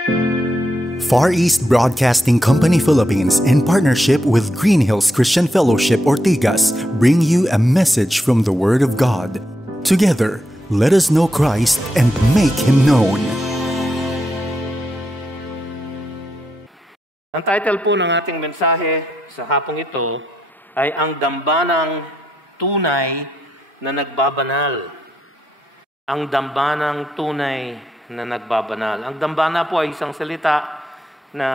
Far East Broadcasting Company Philippines, in partnership with Green Hills Christian Fellowship Ortigas, bring you a message from the Word of God. Together, let us know Christ and make Him known. Ang title po ng ating mensahe sa hapong ito ay Ang Dambanang Tunay na Nagbabanal. Ang Dambanang Tunay na Nagbabanal. Ang dambana po ay isang salita na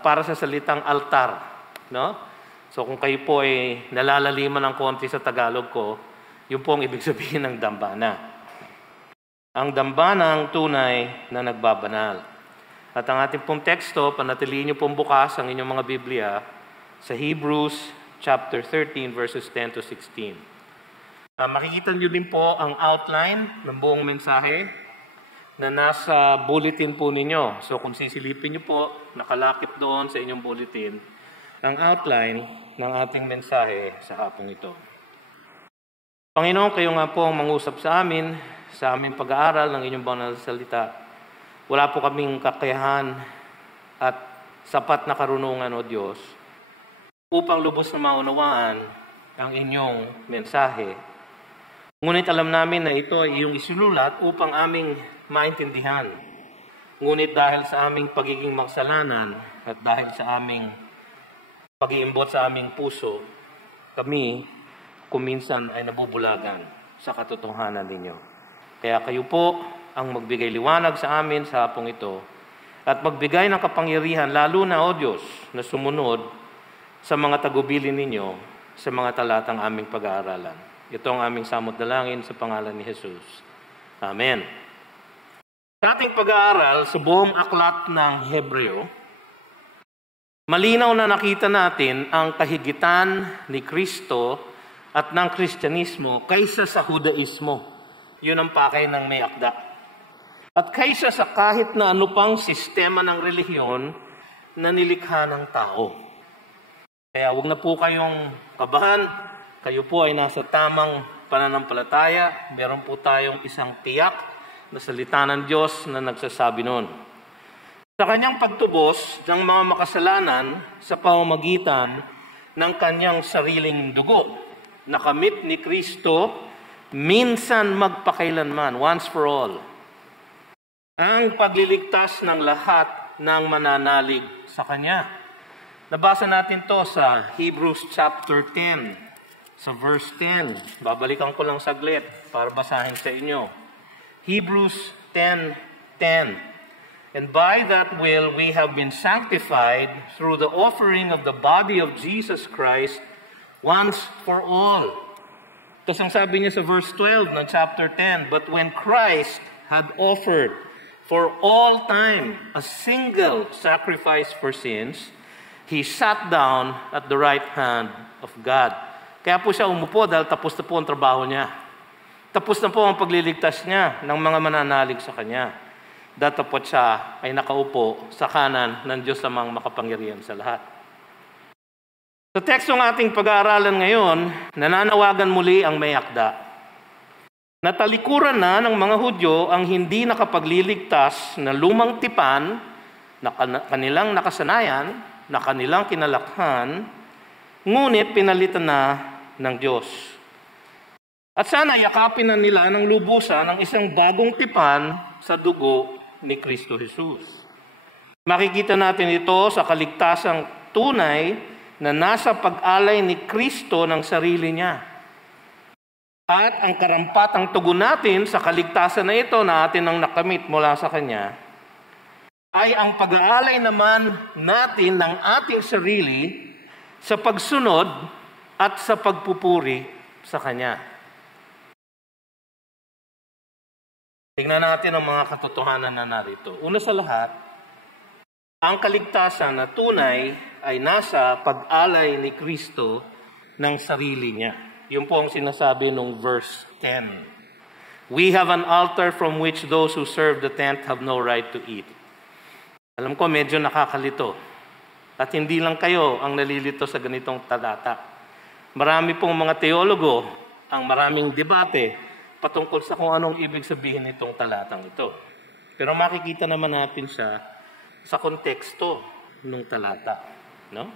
para sa salitang altar, no? So kung kayo po ay nalalaliman ng konti sa Tagalog ko, yun po ang ibig sabihin ng dambana. Ang dambanang tunay na nagbabanal. At ang ating pong teksto, panatilihin niyo pong bukas ang inyong mga Biblia sa Hebrews chapter 13 verses 10 to 16. Makikita niyo din po ang outline ng buong mensahe na nasa bulletin po ninyo. So kung sisilipin niyo po, nakalakip doon sa inyong bulletin ang outline ng ating mensahe sa hapong ito. Panginoon, kayo nga po ang mangusap sa aming pag-aaral ng inyong banal na salita. Wala po kaming kakayahan at sapat na karunungan, O Diyos, upang lubos na maunawaan ang inyong mensahe. Ngunit alam namin na ito ay iyong isinulat upang aming maintindihan. Ngunit dahil sa aming pagiging magsalanan at dahil sa aming pag-iimbot sa aming puso, kami kuminsan ay nabubulagan sa katotohanan ninyo. Kaya kayo po ang magbigay liwanag sa amin sa hapong ito at magbigay ng kapangyarihan, lalo na, O Diyos, na sumunod sa mga tagubilin ninyo sa mga talatang aming pag-aaralan. Ito ang aming samot dalangin sa pangalan ni Jesus. Amen. Sa ating pag-aaral sa buong aklat ng Hebreo, malinaw na nakita natin ang kahigitan ni Kristo at ng Kristyanismo kaysa sa Judaismo. Yun ang pakay ng may akda. At kaysa sa kahit na ano pang sistema ng relihiyon na nilikha ng tao. Kaya huwag na po kayong kabahan. Kayo po ay nasa tamang pananampalataya. Meron po tayong isang tiyak na salita ng Diyos na nagsasabi noon. Sa kanyang pagtubos ng mga makasalanan sa pamamagitan ng kanyang sariling dugo, nakamit ni Kristo minsan magpakailanman, once for all, ang pagliligtas ng lahat ng mananalig sa kanya. Nabasa natin to sa Hebrews chapter 10, sa verse 10. Babalikan ko lang saglit para basahin sa inyo. Hebrews 10:10. And by that will we have been sanctified through the offering of the body of Jesus Christ once for all. Tapos ang sabi niya sa verse 12 ng chapter 10, but when Christ had offered for all time a single sacrifice for sins, He sat down at the right hand of God. Kaya po siya umupo dahil tapos na po ang trabaho niya. Tapos na po ang pagliligtas niya ng mga mananalig sa Kanya. Datapot siya ay nakaupo sa kanan ng Diyos lamang makapangyarihan sa lahat. Sa tekstong ating pag-aaralan ngayon, nananawagan muli ang may akda. Natalikuran na ng mga Hudyo ang hindi nakapagliligtas na lumang tipan na kanilang nakasanayan, na kanilang kinalakhan, ngunit pinalitan na ng Diyos. At sana yakapin na nila ng lubusan ng isang bagong tipan sa dugo ni Kristo Jesus. Makikita natin ito sa kaligtasang tunay na nasa pag-alay ni Kristo ng sarili niya. At ang karampatang tugon natin sa kaligtasan na ito na atin ang nakamit mula sa Kanya ay ang pag-aalay naman natin ng ating sarili sa pagsunod at sa pagpupuri sa Kanya. Tingnan natin ang mga katotohanan na narito. Una sa lahat, ang kaligtasan na tunay ay nasa pag-alay ni Kristo ng sarili niya. Yun po ang sinasabi nung verse 10. We have an altar from which those who serve the tent have no right to eat. Alam ko medyo nakakalito. At hindi lang kayo ang nalilito sa ganitong talata. Marami pong mga teologo ang maraming debate patungkol sa kung anong ibig sabihin nitong talatang ito. Pero makikita naman natin siya sa konteksto ng talata. No?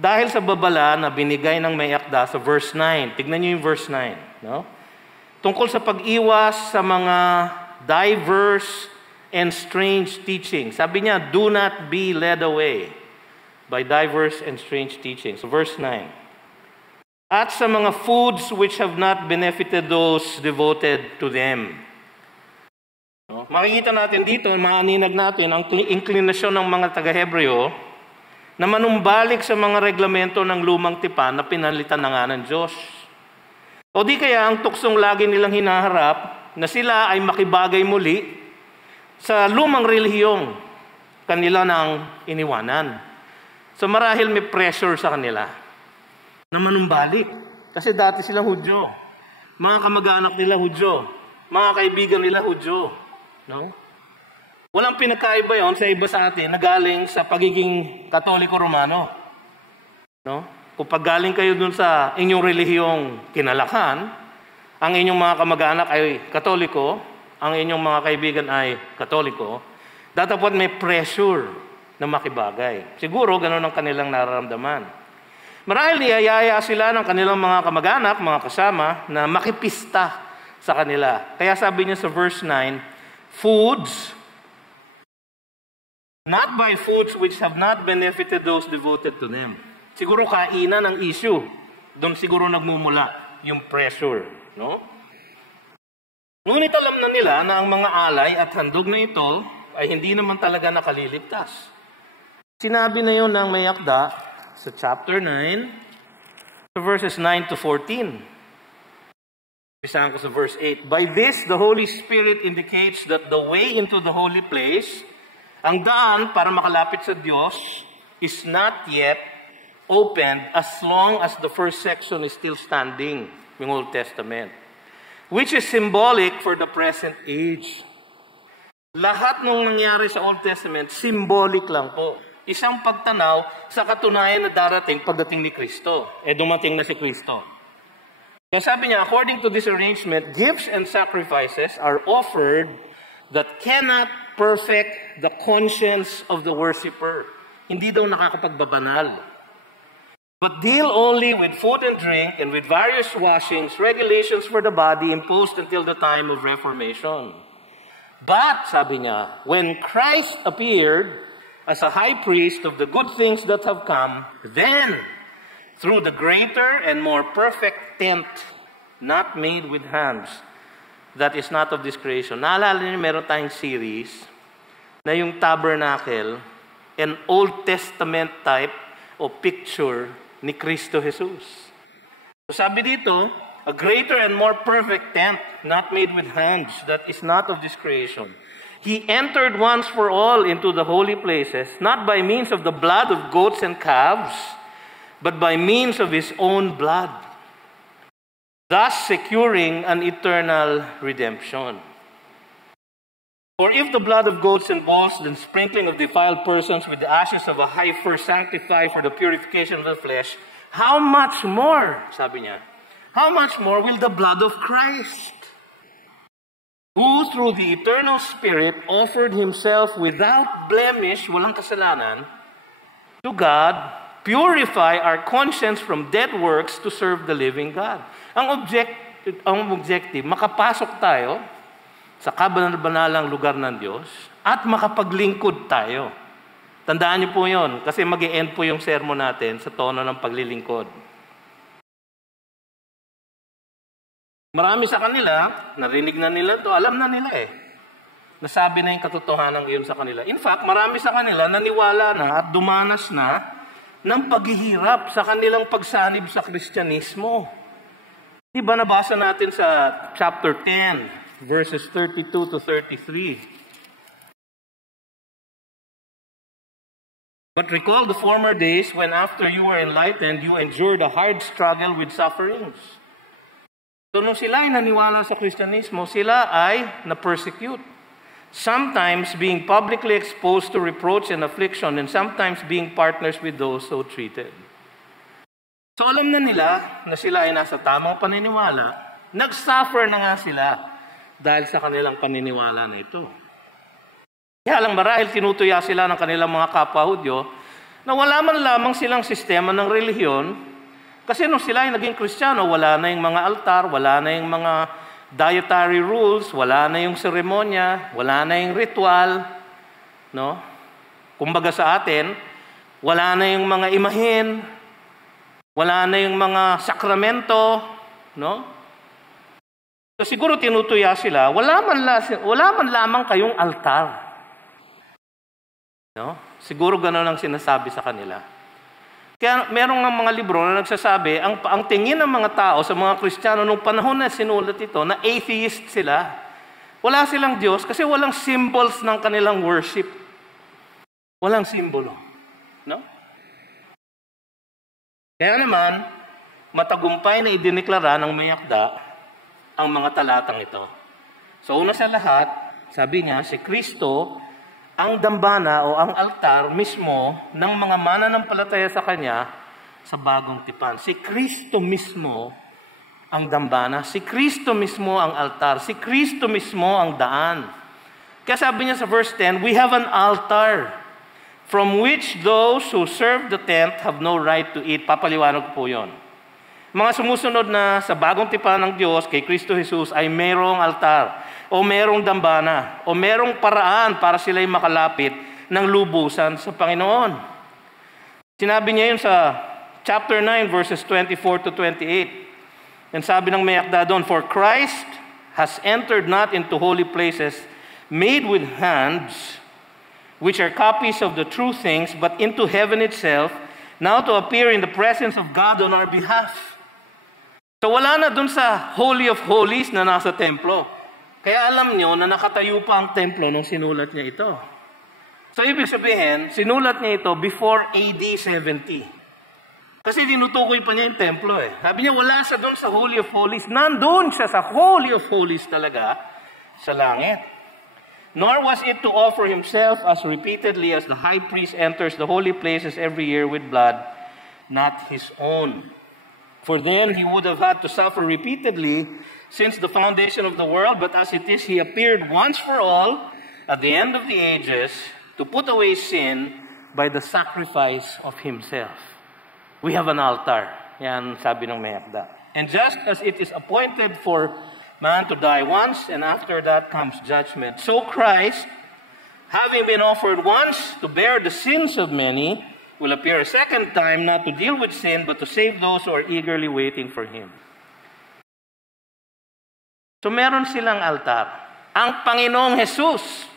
Dahil sa babala na binigay ng may akda sa verse 9. Tignan niyo yung verse 9. No? Tungkol sa pag-iwas sa mga diverse and strange teaching. Sabi niya, do not be led away by diverse and strange teachings. Verse 9. At sa mga foods which have not benefited those devoted to them. No? Makikita natin dito, maaninag natin ang inclinasyon ng mga taga-Hebreo na manumbalik sa mga reglamento ng lumang tipan na pinalitan na nga ng Diyos. O di kaya ang tuksong lagi nilang hinaharap na sila ay makibagay muli sa lumang relihiyong kanila nang iniwanan. So marahil may pressure sa kanila na manumbalik. Kasi dati silang Hudyo. Mga kamag-anak nila Hudyo. Mga kaibigan nila Hudyo. No? Walang pinagkaiba yon sa iba sa atin na galing sa pagiging Katoliko-Romano. No? Kung paggaling kayo dun sa inyong relihiyong kinalakan, ang inyong mga kamag-anak ay Katoliko, ang inyong mga kaibigan ay Katoliko, datapot may pressure na makibagay. Siguro ganun ang kanilang nararamdaman. Marahil niyayaya sila ng kanilang mga kamag-anak, mga kasama, na makipista sa kanila. Kaya sabi niya sa verse 9, foods, not by foods which have not benefited those devoted to them. Siguro kainan ang issue. Doon siguro nagmumula yung pressure. No? Ngunit alam na nila na ang mga alay at handog na ito ay hindi naman talaga nakaliligtas. Sinabi na yun ng may akda sa chapter 9, sa verses 9 to 14. Isahan ko sa verse 8. By this, the Holy Spirit indicates that the way into the holy place, ang daan para makalapit sa Diyos, is not yet opened as long as the first section is still standing, yung Old Testament, which is symbolic for the present age. Lahat ng nangyari sa Old Testament, symbolic lang po. Isang pagtanaw sa katunayan na darating pagdating ni Kristo. Dumating na si Kristo. Kaya sabi niya, according to this arrangement, gifts and sacrifices are offered that cannot perfect the conscience of the worshiper. Hindi daw nakakapagbabanal. But deal only with food and drink and with various washings, regulations for the body imposed until the time of Reformation. But, sabi niya, when Christ appeared as a high priest of the good things that have come, then, through the greater and more perfect tent, not made with hands, that is not of this creation. Naalala niyo, meron tayong series na yung tabernacle, an Old Testament type o picture ni Kristo Jesus. So sabi dito, a greater and more perfect tent, not made with hands, that is not of this creation. He entered once for all into the holy places, not by means of the blood of goats and calves, but by means of his own blood, thus securing an eternal redemption. For if the blood of goats and bulls, and sprinkling of defiled persons with the ashes of a heifer sanctify for the purification of the flesh, how much more, sabi niya, how much more will the blood of Christ, who through the eternal Spirit offered himself without blemish, walang kasalanan, to God, purify our conscience from dead works to serve the living God. Ang objective, makapasok tayo sa kabanal-banalang lugar ng Diyos at makapaglingkod tayo. Tandaan niyo po yun, kasi mag-e-end po yung sermon natin sa tono ng paglilingkod. Marami sa kanila, narinig na nila to, alam na nila Nasabi na yung katotohanan yun sa kanila. In fact, marami sa kanila naniwala na at dumanas na ng paghihirap sa kanilang pagsanib sa Kristyanismo. Diba nabasa natin sa chapter 10, verses 32 to 33. But recall the former days when after you were enlightened, you endured a hard struggle with sufferings. So nung sila ay naniwala sa Kristyanismo, sila ay na-persecute. Sometimes being publicly exposed to reproach and affliction, and sometimes being partners with those so treated. So alam na nila na sila ay nasa tamang paniniwala, nag-suffer na nga sila dahil sa kanilang paniniwala na ito. Kaya lang marahil tinutuya sila ng kanilang mga kapwa-Hudyo na wala man lamang silang sistema ng relihiyon. Kasi nung sila ay naging Kristiyano, wala na yung mga altar, wala na yung mga dietary rules, wala na yung seremonya, wala na yung ritual, no? Kumbaga sa atin, wala na yung mga imahen, wala na yung mga sakramento, no? So siguro tinutuya sila, wala man lamang kayong altar. No? Siguro gano'n ang sinasabi sa kanila. Kaya merong ng mga libro na nagsasabi, ang tingin ng mga tao sa mga Kristiyano nung panahon na sinulat ito, na atheist sila. Wala silang Diyos kasi walang symbols ng kanilang worship. Walang simbolo. No? Kaya naman, matagumpay na idineklara ng Mayakda ang mga talatang ito. So una sa lahat, sabi niya, si Kristo ang dambana o ang altar mismo ng mga mananampalataya sa Kanya sa bagong tipan. Si Kristo mismo ang dambana, si Kristo mismo ang altar, si Kristo mismo ang daan. Kaya sabi niya sa verse 10, we have an altar from which those who serve the tent have no right to eat. Papaliwanag ko po yun. Mga sumusunod na sa bagong tipan ng Diyos kay Kristo Jesus ay merong altar o merong dambana o merong paraan para sila'y makalapit ng lubusan sa Panginoon. Sinabi niya yun sa chapter 9 verses 24 to 28. And sabi ng Mayakda doon, for Christ has entered not into holy places made with hands, which are copies of the true things, but into heaven itself, now to appear in the presence of God on our behalf. So wala na dun sa Holy of Holies na nasa templo. Kaya alam nyo na nakatayo pa ang templo nung sinulat niya ito. So ibig sabihin, sinulat niya ito before AD 70. Kasi dinutukoy pa niya yung templo eh. Sabi niya wala siya dun sa Holy of Holies. Nandun siya sa Holy of Holies talaga sa langit. Nor was it to offer himself as repeatedly as the high priest enters the holy places every year with blood, not his own. For then he would have had to suffer repeatedly since the foundation of the world, but as it is, he appeared once for all at the end of the ages to put away sin by the sacrifice of himself. We have an altar. Yan sabi ng Mayakda. And just as it is appointed for man to die once, and after that comes judgment, so Christ, having been offered once to bear the sins of many, will appear a second time, not to deal with sin, but to save those who are eagerly waiting for Him. So meron silang altar. Ang Panginoong Jesus,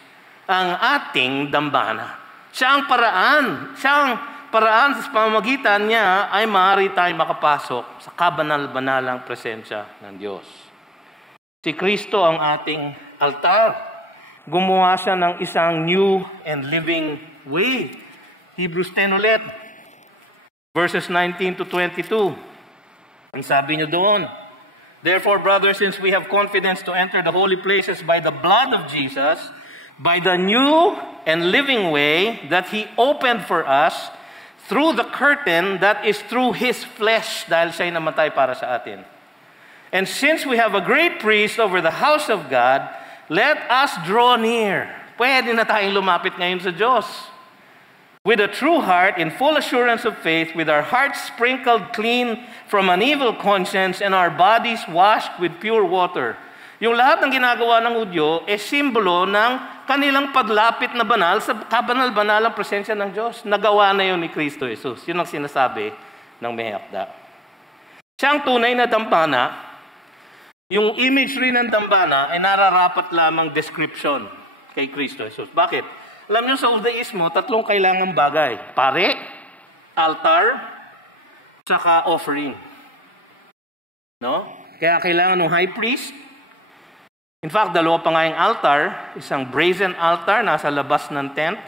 ang ating dambana. Siya ang paraan. Sa pamamagitan niya ay maaari tayong makapasok sa kabanal-banalang presensya ng Diyos. Si Kristo ang ating altar. Gumawa siya ng isang new and living way. Hebrews 10 ulit, verses 19 to 22. Ang sabi niyo doon, therefore, brothers, since we have confidence to enter the holy places by the blood of Jesus, by the new and living way that He opened for us, through the curtain that is through His flesh, dahil siya'y namatay para sa atin. And since we have a great priest over the house of God, let us draw near. Pwede na tayong lumapit ngayon sa Diyos. With a true heart, in full assurance of faith, with our hearts sprinkled clean from an evil conscience and our bodies washed with pure water. Yung lahat ng ginagawa ng Hudyo ay simbolo ng kanilang paglapit na banal sa kabanal-banalang presensya ng Diyos. Nagawa na yun ni Kristo Jesus. Yun ang sinasabi ng Mayakda. Siya ang tunay na dambana. Yung imagery ng dambana ay nararapat lamang description kay Kristo Jesus. Bakit? Alam niyo sa Judaismo, tatlong kailangang bagay. Pare, altar, saka offering. No? Kaya kailangan ng high priest. In fact, dalawa pa nga yung altar. Isang brazen altar, nasa labas ng tent.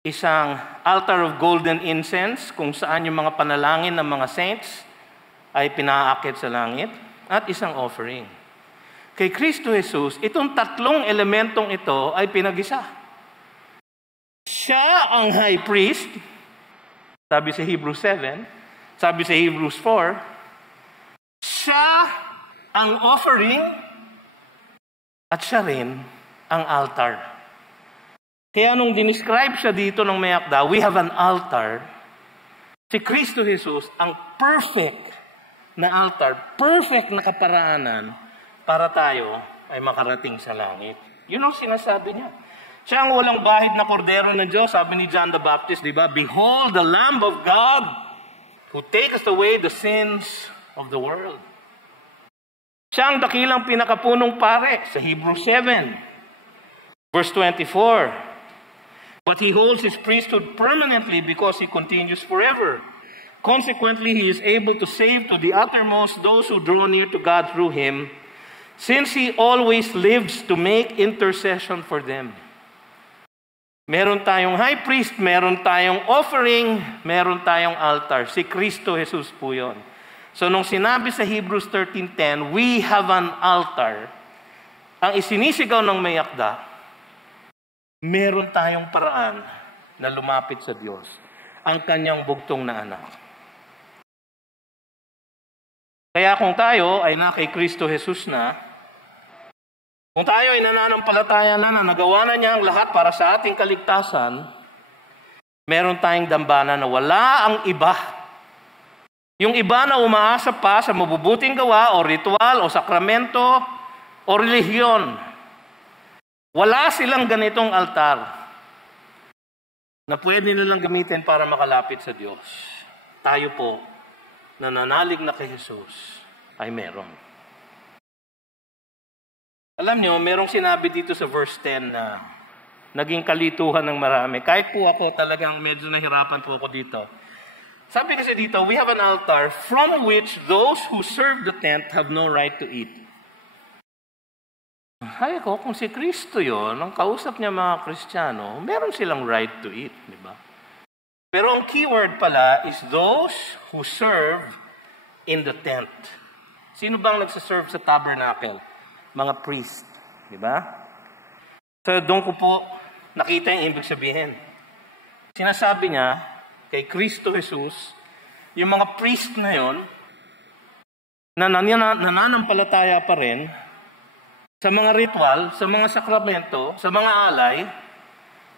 Isang altar of golden incense, kung saan yung mga panalangin ng mga saints ay pinaakit sa langit. At isang offering. Kay Kristo Jesus, itong tatlong elementong ito ay pinag-isa. Siya ang high priest, sabi sa Hebrews 7, sabi sa Hebrews 4, siya ang offering, at siya rin ang altar. Kaya nung dinescribe siya dito ng may akda, we have an altar. Si Kristo Jesus, ang perfect na altar, perfect na kaparaanan para tayo ay makarating sa langit. Yun ang sinasabi niya. Siya ang walang bahid na kordero ng Diyos. Sabi ni John the Baptist, di ba? Behold the Lamb of God who taketh away the sins of the world. Siya ang dakilang pinakapunong pare sa Hebrews 7, verse 24. But he holds his priesthood permanently because he continues forever. Consequently, he is able to save to the uttermost those who draw near to God through him, since he always lives to make intercession for them. Meron tayong high priest, meron tayong offering, meron tayong altar. Si Kristo Jesus po yun. So nung sinabi sa Hebrews 13:10, we have an altar, ang isinisigaw ng may akda, meron tayong paraan na lumapit sa Diyos, ang kanyang bugtong na anak. Kaya kung tayo ay na kay Kristo Jesus na, kung tayo ay nananampalataya na nagawa na niya ang lahat para sa ating kaligtasan, meron tayong dambana na wala ang iba. Yung iba na umaasa pa sa mabubuting gawa o ritual o sakramento o relihiyon, wala silang ganitong altar na pwede nilang gamitin para makalapit sa Diyos. Tayo po, na nanalig na kay Jesus, ay meron. Alam niyo, merong sinabi dito sa verse 10 na naging kalituhan ng marami. Kahit po ako talagang medyo nahirapan po ako dito. Sabi kasi dito, we have an altar from which those who serve the tent have no right to eat. Hay ko, kung si Kristo yun, ang kausap niya mga Kristiyano, meron silang right to eat, di ba? Pero ang keyword pala is those who serve in the tent. Sino bang nagsaserve sa tabernacle? Mga priest, di ba? So doon ko po nakita yung ibig sabihin. Sinasabi niya kay Kristo Jesus, yung mga priest na yun, na nananampalataya pa rin, sa mga ritual, sa mga sakramento, sa mga alay,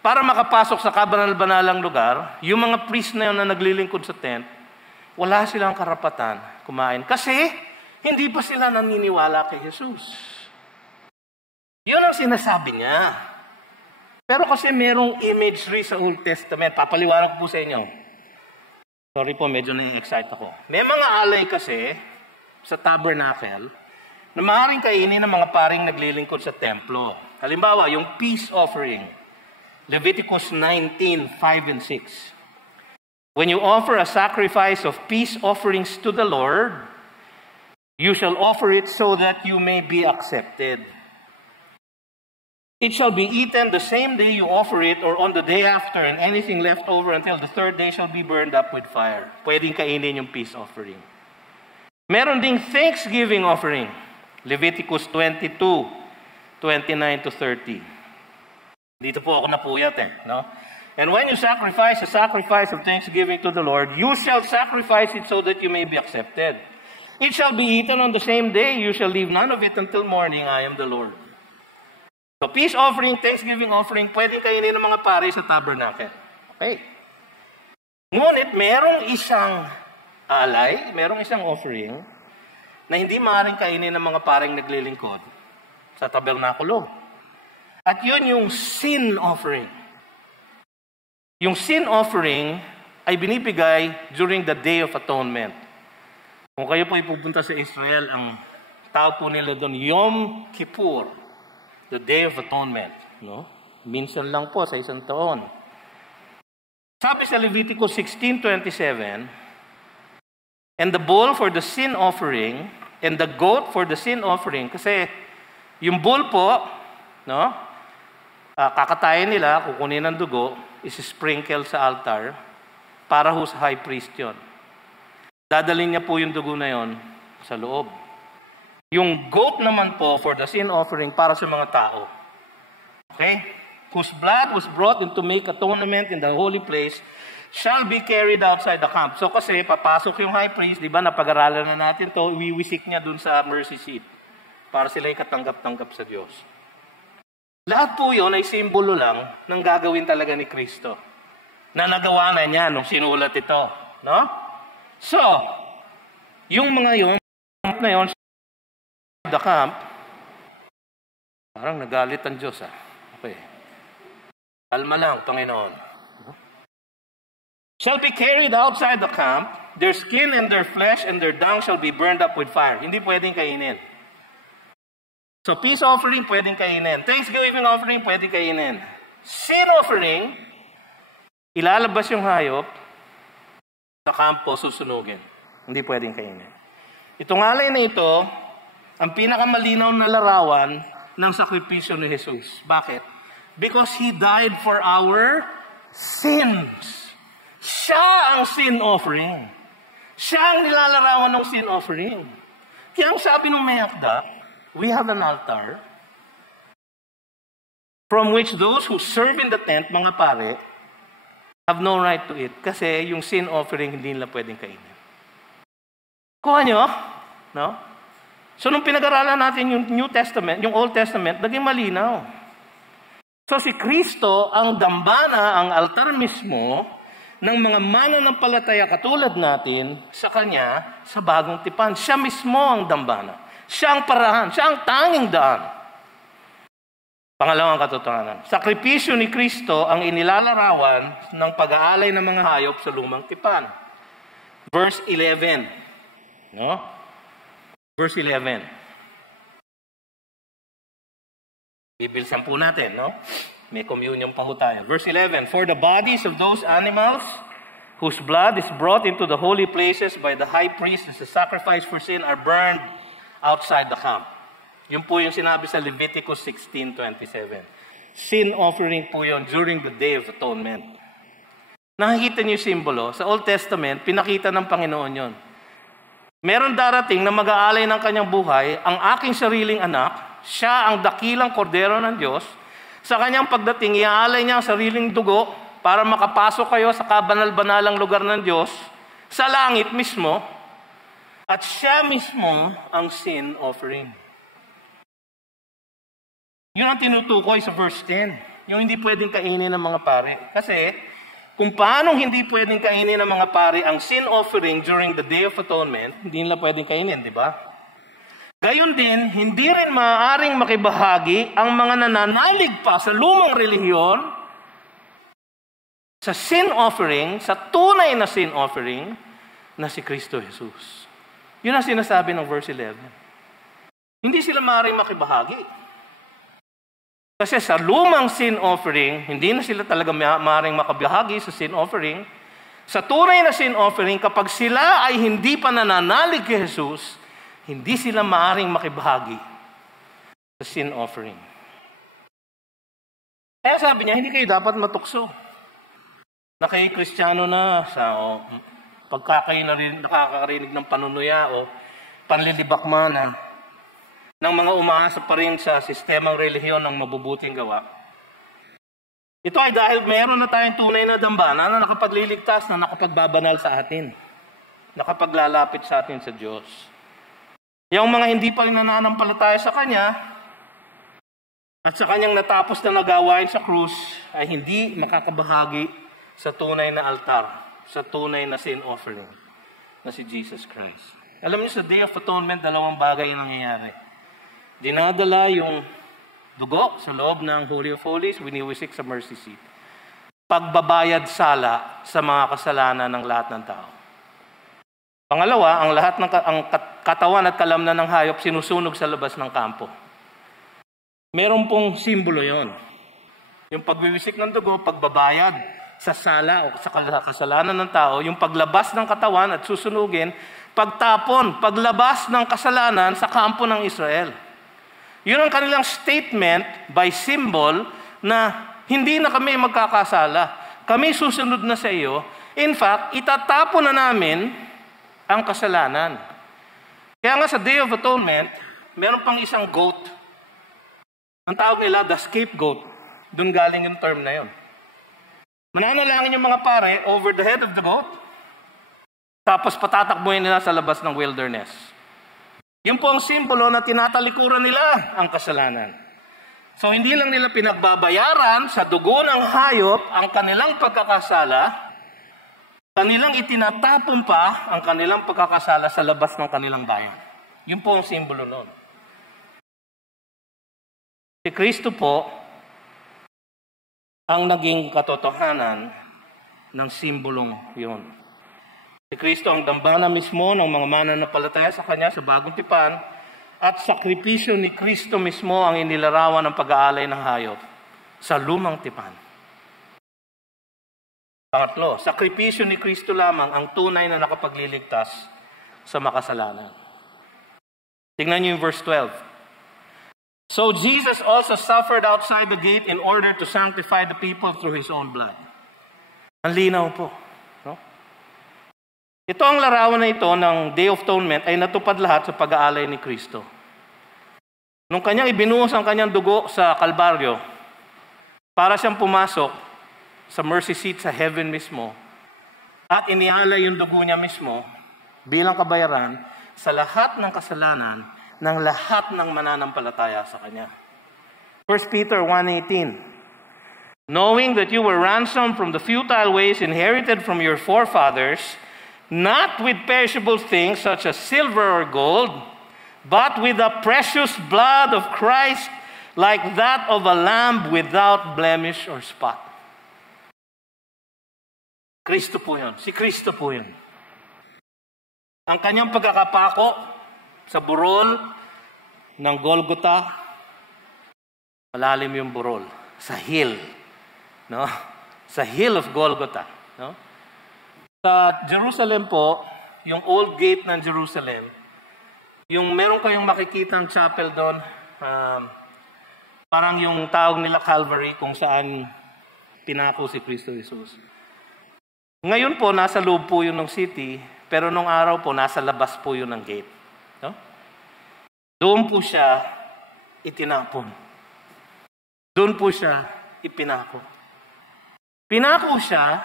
para makapasok sa kabanal-banalang lugar, yung mga priest na yun na naglilingkod sa tent, wala silang karapatan kumain. Kasi, hindi pa sila naniniwala kay Jesus. Yun ang sinasabi niya. Pero kasi merong imagery sa Old Testament. Papaliwanag ko po sa inyo. Sorry po, medyo na-excite ako. May mga alay kasi sa tabernacle na maaaring kainin ng mga paring naglilingkod sa templo. Halimbawa, yung peace offering. Leviticus 19:5 and 6. When you offer a sacrifice of peace offerings to the Lord, you shall offer it so that you may be accepted. It shall be eaten the same day you offer it or on the day after, and anything left over until the third day shall be burned up with fire. Pwedeng kainin yung peace offering. Meron ding thanksgiving offering. Leviticus 22:29 to 30. Dito po ako napuyat no? And when you sacrifice a sacrifice of thanksgiving to the Lord, you shall sacrifice it so that you may be accepted. It shall be eaten on the same day. You shall leave none of it until morning. I am the Lord. So peace offering, thanksgiving offering, pwedeng kainin ng mga pare sa tabernacle. Okay. Ngunit merong isang alay, merong isang offering na hindi maaaring kainin ng mga pareng naglilingkod sa tabernakulo. At yun yung sin offering. Yung sin offering ay binibigay during the Day of Atonement. Kung kayo po ipupunta sa Israel, ang tawag po nila doon, Yom Kippur, the Day of Atonement. No? Minsan lang po sa isang taon. Sabi sa Leviticus 16:27, and the bull for the sin offering, and the goat for the sin offering. Kasi yung bull po, no, kakatayin nila, kukunin ng dugo, is-sprinkle sa altar, para ho sa high priest yun. Dadalhin niya po yung dugo na yon sa loob. Yung goat naman po for the sin offering, para sa mga tao. Okay? Whose blood was brought in to make atonement in the holy place, shall be carried outside the camp. So kasi papasok yung high priest, di ba, napag-aralan na natin to, iwiwisik niya dun sa mercy seat para sila katanggap-tanggap sa Diyos. Lahat po yun ay simbolo lang ng gagawin talaga ni Kristo. Na nagawa na niya nung sinulat ito. No? So, yung mga yun, na yun, the camp, parang nagalit ang Diyos. Okay. Kalma lang, Panginoon. Shall be carried outside the camp, their skin and their flesh and their dung shall be burned up with fire. Hindi pwedeng kainin. So, peace offering, pwedeng kainin. Thanksgiving offering, pwedeng kainin. Sin offering, ilalabas yung hayop, sa kampo, susunugin. Hindi pwedeng kainin. Itong alay na ito, ang pinakamalinaw na larawan ng sakripisyo ni Jesus. Bakit? Because He died for our sins. Siya ang sin offering. Siya ang nilalarawan ng sin offering. Kaya ang sabi ng may akda, we have an altar from which those who serve in the tent, mga pare, have no right to eat. Kasi yung sin offering hindi nila pwedeng kainin. Kuha nyo? No? So nung pinag-aralan natin yung New Testament, yung Old Testament, naging malinaw. So si Kristo ang dambana, ang altar mismo, ng mga mananampalataya katulad natin sa Kanya sa bagong tipan. Siya mismo ang dambana. Siya ang parahan. Siya ang tanging daan. Pangalawang katotohanan. Sakripisyo ni Kristo ang inilalarawan ng pag-aalay ng mga hayop sa lumang tipan. Verse 11. No? Verse 11. Bibilisan po natin, no? May communion pa po tayo. Verse 11. For the bodies of those animals whose blood is brought into the holy places by the high priest as a sacrifice for sin are burned outside the camp. Yun po yung sinabi sa Leviticus 16:27. Sin offering po yun during the Day of Atonement. Nakikita niyo yung simbolo. Sa Old Testament, pinakita ng Panginoon yun. Meron darating na mag-aalay ng kanyang buhay, ang aking sariling anak, siya ang dakilang kordero ng Diyos. Sa kanyang pagdating, iaalay niya ang sariling dugo para makapasok kayo sa kabanal-banalang lugar ng Diyos, sa langit mismo, at siya mismo ang sin offering. Yun ang tinutukoy sa verse 10. Yung hindi pwedeng kainin ng mga pare. Kasi, kung paano hindi pwedeng kainin ng mga pare ang sin offering during the Day of Atonement, hindi nila pwedeng kainin, di ba? Gayon din, hindi rin maaaring makibahagi ang mga nananalig pa sa lumang relihiyon sa sin offering, sa tunay na sin offering na si Kristo Jesus. Yun ang sinasabi ng verse 11. Hindi sila maaaring makibahagi. Kasi sa lumang sin offering, hindi na sila talaga maaaring makibahagi sa sin offering. Sa tunay na sin offering, kapag sila ay hindi pa nananalig kay Jesus, hindi sila maaaring makibahagi sa sin offering. Kaya sabi niya, hindi kayo dapat matukso. Na kayo Kristiyano na sa pagka kayo nakakarinig ng panunuya o panlilibakmanan ng mga umaasa pa rin sa sistemang relihiyon ng mabubuting gawa. Ito ay dahil meron na tayong tunay na dambana na nakapagliligtas, na nakapagbabanal sa atin, nakapaglalapit sa atin sa Diyos. Yung mga hindi pa rin nananampalataya sa Kanya at sa Kanyang natapos na nagawain sa krus ay hindi makakabahagi sa tunay na altar, sa tunay na sin offering na si Jesus Christ. Alam niyo, sa Day of Atonement, dalawang bagay ang nangyayari. Dinadala yung dugo sa loob ng Holy of Holies, winiwisik sa mercy seat. Pagbabayad sala sa mga kasalanan ng lahat ng tao. Pangalawa, ang lahat ng katawan at kalamnan ng hayop sinusunog sa labas ng kampo. Meron pong simbolo yon. Yung pagwiwisik ng dugo, pagbabayad sa sala o sa kasalanan ng tao, yung paglabas ng katawan at susunugin, pagtapon, paglabas ng kasalanan sa kampo ng Israel. Yun ang kanilang statement by symbol na hindi na kami magkakasala. Kami susunod na sa iyo. In fact, itatapon na namin ang kasalanan. Kaya nga sa Day of Atonement, meron pang isang goat. Ang tawag nila, the scapegoat. Doon galing yung term na yun. Mananalangin yung mga pare over the head of the goat, tapos patatakbuhin nila sa labas ng wilderness. Yun po ang simbolo na tinatalikuran nila ang kasalanan. So hindi lang nila pinagbabayaran sa dugo ng hayop ang kanilang pagkakasala, kanilang itinatapon pa ang kanilang pagkakasala sa labas ng kanilang bayan. Yun po ang simbolo nun. Si Kristo po ang naging katotohanan ng simbolong yun. Si Kristo ang dambana mismo ng mga mananampalataya sa Kanya sa Bagong Tipan, at sakripisyo ni Kristo mismo ang inilarawan ng pag-aalay ng hayop sa Lumang Tipan. Pangatlo, sakripisyo ni Kristo lamang ang tunay na nakapagliligtas sa makasalanan. Tingnan niyo yung verse 12. So Jesus also suffered outside the gate in order to sanctify the people through His own blood. Ang linaw po. No? Ito ang larawan na ito ng Day of Atonement ay natupad lahat sa pag-aalay ni Kristo. Nung kanyang ibinuhos ang kanyang dugo sa Kalbaryo, para siyang pumasok sa mercy seat sa heaven mismo, at inialay yung dugo niya mismo bilang kabayaran sa lahat ng kasalanan ng lahat ng mananampalataya sa Kanya. 1 Peter 1:18, knowing that you were ransomed from the futile ways inherited from your forefathers, not with perishable things such as silver or gold, but with the precious blood of Christ, like that of a lamb without blemish or spot. Kristo po yun. Si Kristo po yun. Ang kanyang pagkakapako sa burol ng Golgotha, malalim yung burol, sa hill. No? Sa hill of Golgotha. No? Sa Jerusalem po, yung old gate ng Jerusalem, yung meron kayong makikitang chapel doon, parang yung tawag nila Calvary kung saan pinako si Kristo Jesus. Ngayon po, nasa loob po yun ng city, pero nung araw po, nasa labas po yun ng gate. No? Doon po siya itinapon. Doon po siya ipinako. Pinako siya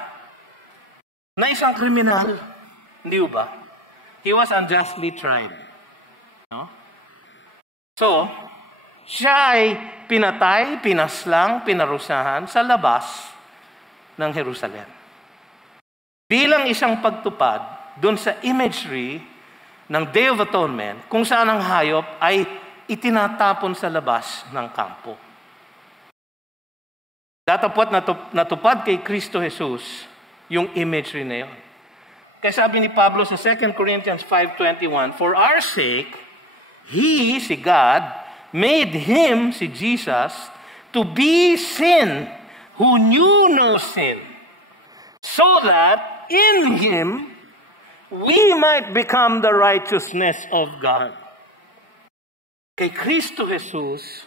na isang kriminal. Hindi ba? He was unjustly tried. No? So, siya ay pinatay, pinaslang, pinarusahan sa labas ng Jerusalem. Bilang isang pagtupad doon sa imagery ng Day of Atonement, kung saan ang hayop ay itinatapon sa labas ng kampo. Datapwat natupad kay Kristo Jesus yung imagery na yun. Kaya sabi ni Pablo sa 2 Corinthians 5:21, for our sake, He, si God, made Him, si Jesus, to be sin, who knew no sin, so that in Him we might become the righteousness of God. Kay Kristo Jesus,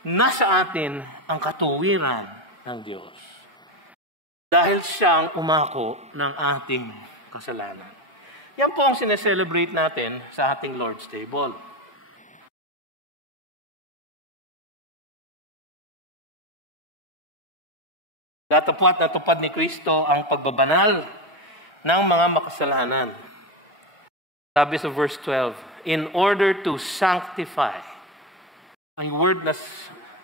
nasa atin ang katuwiran ng Diyos. Dahil siyang umako ng ating kasalanan. Yan po ang sineselebrate natin sa ating Lord's Table. Natupad ni Kristo ang pagbabanal ng mga makasalanan. Sabi sa verse 12, in order to sanctify. Ang word na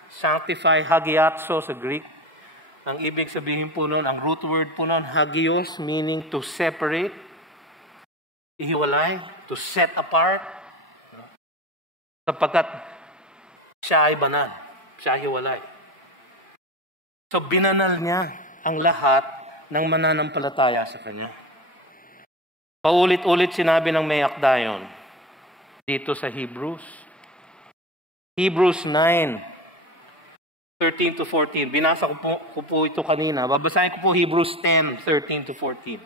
sanctify, hagiatso sa Greek, ang ibig sabihin po nun, ang root word po nun, hagios, meaning to separate, ihiwalay, to set apart. Sapagkat siya ay banal, siya ay hiwalay. So binanal niya ang lahat ng mananampalataya sa Kanya. Paulit-ulit sinabi ng may akda yun dito sa Hebrews. Hebrews 9:13-14. Binasa ko po ito kanina. Babasahin ko po Hebrews 10:13-14.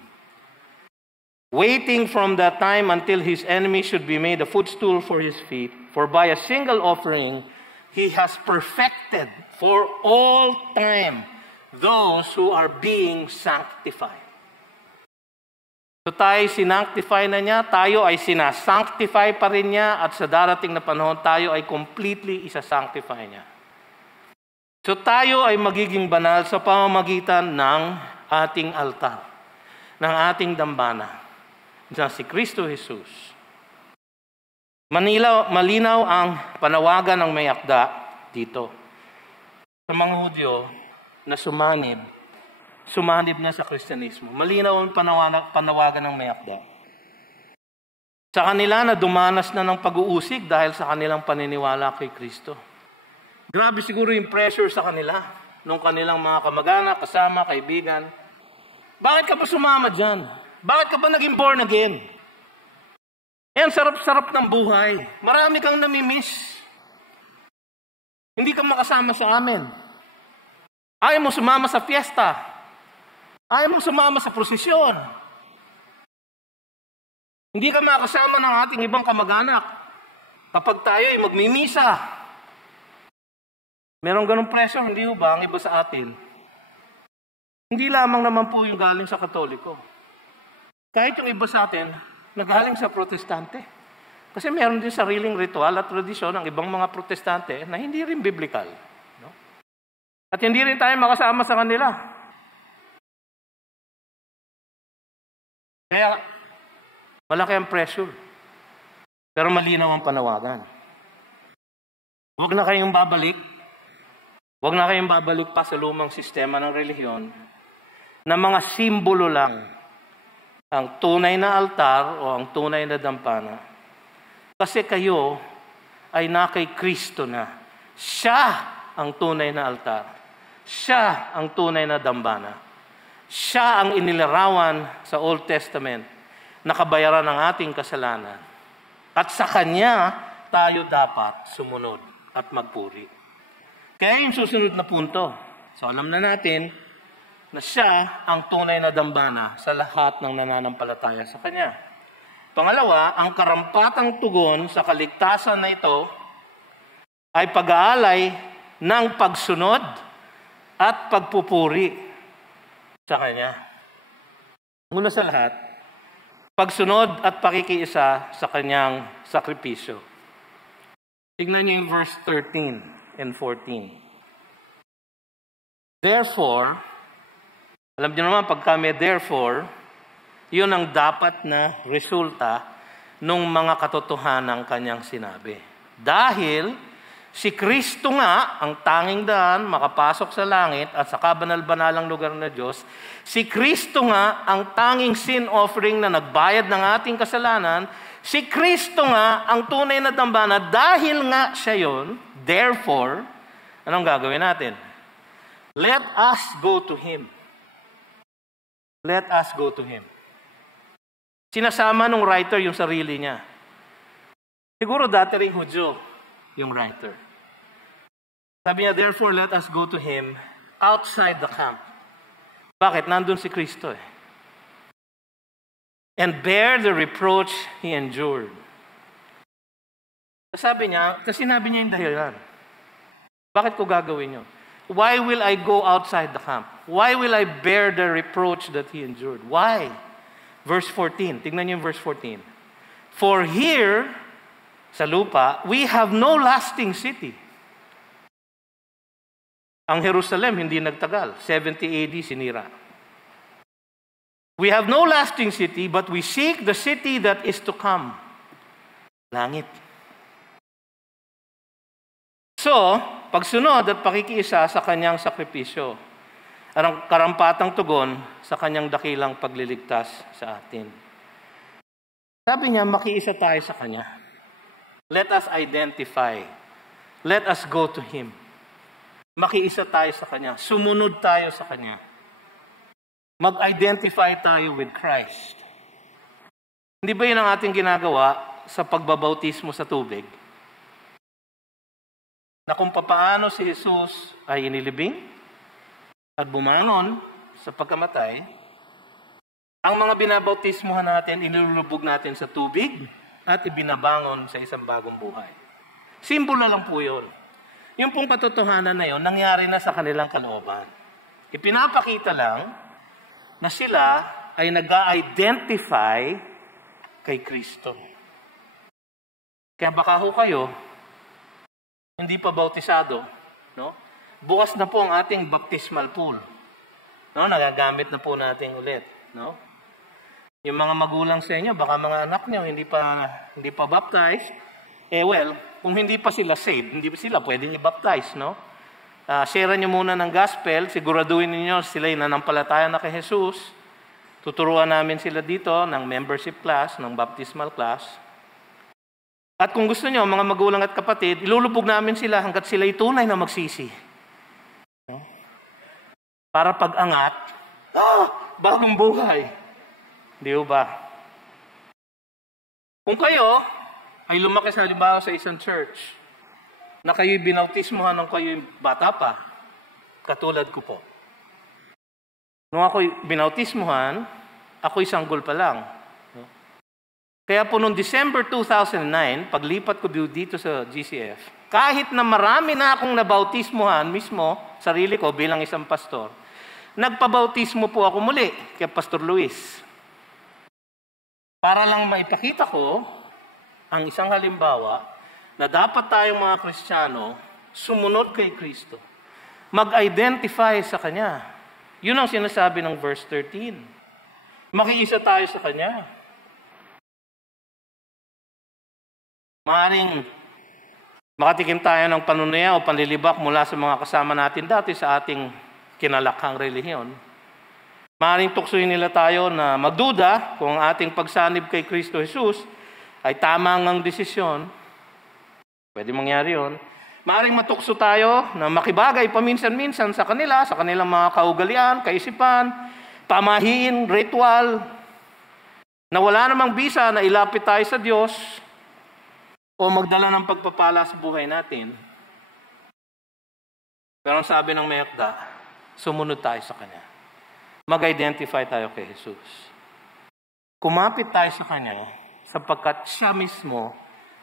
Waiting from that time until his enemy should be made a footstool for his feet, for by a single offering he has perfected for all time those who are being sanctified. So tayo sinanctify na niya, tayo ay sinasanctify pa rin niya, at sa darating na panahon, tayo ay completely isasanctify niya. So tayo ay magiging banal sa pamamagitan ng ating altar, ng ating dambana, na si Kristo Jesus. Malinaw ang panawagan ng may akda dito. sa mga Hudyo na sumanib na sa Kristyanismo. Malinaw ang panawagan ng may akda. Sa kanila na dumanas na ng pag-uusig dahil sa kanilang paniniwala kay Kristo. Grabe siguro yung pressure sa kanila, nung kanilang mga kamag-anak, kasama, kaibigan. Bakit ka ba sumama dyan? Bakit ka ba naging born again? Yan, sarap-sarap ng buhay. Marami kang namimiss. Hindi ka makasama sa amin. Ayaw mo sumama sa fiesta. Ayaw mo sumama sa prosesyon. Hindi ka makasama ng ating ibang kamag-anak kapag tayo ay magmimisa. Merong ganong pressure, hindi ba ang iba sa atin? Hindi lamang naman po yung galing sa Katoliko. Kahit yung iba sa atin, nagaling sa Protestante. Kasi meron din sariling ritual at tradisyon ng ibang mga Protestante na hindi rin biblical. No? At hindi rin tayo makasama sa kanila. Kaya, malaki ang pressure. Pero malinaw ang panawagan. Huwag na kayong babalik. Huwag na kayong babalik pa sa lumang sistema ng relihiyon na mga simbolo lang ang tunay na altar o ang tunay na dampana. Kasi kayo ay na kay Kristo na. Siya ang tunay na altar. Siya ang tunay na dambana. Siya ang inilarawan sa Old Testament na kabayaran ng ating kasalanan. At sa Kanya tayo dapat sumunod at magpuri. Kaya yung susunod na punto. So alam na natin na siya ang tunay na dambana sa lahat ng nananampalataya sa Kanya. Pangalawa, ang karampatang tugon sa kaligtasan na ito ay pag-aalay ng pagsunod at pagpupuri sa Kanya. Una sa lahat, pagsunod at pakikiisa sa Kanyang sakripisyo. Tignan niyo yung verse 13 and 14. Therefore, alam niyo naman, pagka may therefore, yun ang dapat na resulta ng mga katotohanan kanyang sinabi. Dahil si Kristo nga, ang tanging daan, makapasok sa langit at sa kabanal-banalang lugar na Diyos, si Kristo nga, ang tanging sin offering na nagbayad ng ating kasalanan, si Kristo nga, ang tunay na dambana, dahil nga siya yun, therefore, anong gagawin natin? Let us go to Him. Let us go to Him. Sinasama nung writer yung sarili niya. Siguro dati rin Hudyo yung writer. Sabi niya, therefore, let us go to Him outside the camp. Bakit? Nandun si Kristo eh. And bear the reproach He endured. Sabi niya, kasi sinabi niya yung dahilan. Bakit ko gagawin yun? Why will I go outside the camp? Why will I bear the reproach that He endured? Why? Verse 14. Tingnan niyo yung verse 14. For here, sa lupa, we have no lasting city. Ang Jerusalem, hindi nagtagal. 70 AD, sinira. We have no lasting city, but we seek the city that is to come. Langit. So, pagsunod at pakikiisa sa Kanyang sakripisyo, ang karampatang tugon sa Kanyang dakilang pagliligtas sa atin. Sabi niya, makiisa tayo sa Kanya. Let us identify. Let us go to Him. Makiisa tayo sa Kanya. Sumunod tayo sa Kanya. Mag-identify tayo with Christ. Hindi ba yun ang ating ginagawa sa pagbabautismo sa tubig? Na kung papaano si Jesus ay inilibing at bumanon sa pagkamatay, ang mga binabautismuhan natin, inilulubog natin sa tubig at ibinabangon sa isang bagong buhay. Simbolo lang po yun. Yung pong katotohanan na yun, nangyari na sa kanilang kalooban. Ipinapakita lang na sila ay nag-identify kay Kristo. Kaya baka ho kayo, hindi pa bautisado, no? Bukas na po ang ating baptismal pool. No, nagagamit na po natin ulit, no? Yung mga magulang sa inyo, baka mga anak niyo hindi pa baptized, well, kung hindi pa sila saved, hindi pa sila pwedeng i-baptize, no? share nyo muna ng gospel, siguraduhin ninyo sila'y nanampalataya na kay Jesus. Tuturuan namin sila dito ng membership class, ng baptismal class. At kung gusto nyo, mga magulang at kapatid, ilulubog namin sila hanggat sila'y tunay na magsisi. Para pag-angat, bagong buhay. Di ba? Kung kayo ay lumaki sa halimbawa sa isang church, na kayo'y binautismohan ng kayo'y bata pa, katulad ko po. Nung ako'y binautismohan, ako'y sanggol pa lang. Kaya po noong December 2009, paglipat ko dito sa GCF, kahit na marami na akong nabautismohan mismo, sarili ko bilang isang pastor, nagpabautismo po ako muli kay Pastor Luis. Para lang maipakita ko ang isang halimbawa na dapat tayong mga Kristiyano sumunod kay Kristo. Mag-identify sa Kanya. Yun ang sinasabi ng verse 13. Makiisa tayo sa Kanya. Maaaring makatikim tayo ng panunaya o panlilibak mula sa mga kasama natin dati sa ating kinalakhang relihiyon. Maaaring tuksuhin nila tayo na magduda kung ang ating pagsanib kay Kristo Jesus ay tama ang desisyon. Pwede mangyari yun. Maaaring matukso tayo na makibagay paminsan-minsan sa kanilang mga kaugalian, kaisipan, pamahiin, ritual, na wala namang bisa na ilapit tayo sa Diyos o magdala ng pagpapala sa buhay natin. Pero ang sabi ng Mayakda, sumunod tayo sa Kanya. Mag-identify tayo kay Jesus. Kumapit tayo sa Kanya sapagkat Siya mismo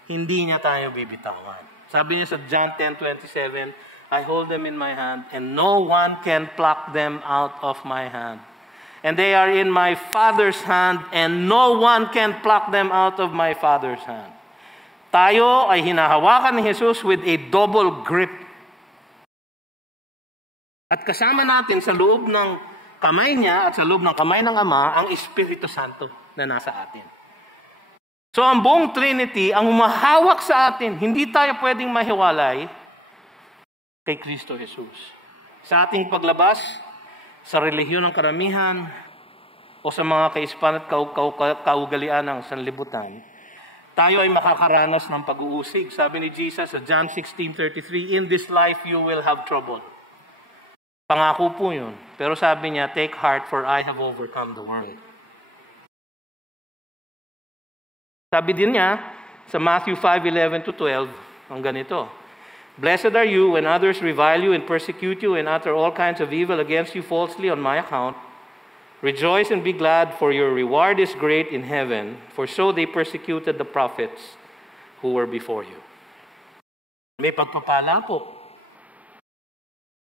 hindi niya tayo bibitawan. Sabi niya sa John 10:27, I hold them in my hand, and no one can pluck them out of my hand. And they are in my Father's hand, and no one can pluck them out of my Father's hand. Tayo ay hinahawakan ni Jesus with a double grip. At kasama natin sa loob ng kamay niya at sa loob ng kamay ng Ama ang Espiritu Santo na nasa atin. So ang buong Trinity, ang umahawak sa atin, hindi tayo pwedeng mahiwalay kay Kristo Jesus. Sa ating paglabas, sa relihiyon ng karamihan, o sa mga kaisipan at kaugalian ng sanlibutan, tayo ay makakaranas ng pag-uusig. Sabi ni Jesus sa John 16:33, in this life you will have trouble. Pangako po yun. Pero sabi niya, take heart for I have overcome the world. Sabi din niya sa Matthew 5:11-12, ang ganito, blessed are you when others revile you and persecute you and utter all kinds of evil against you falsely on my account. Rejoice and be glad, for your reward is great in heaven, for so they persecuted the prophets who were before you. May pagpapala po.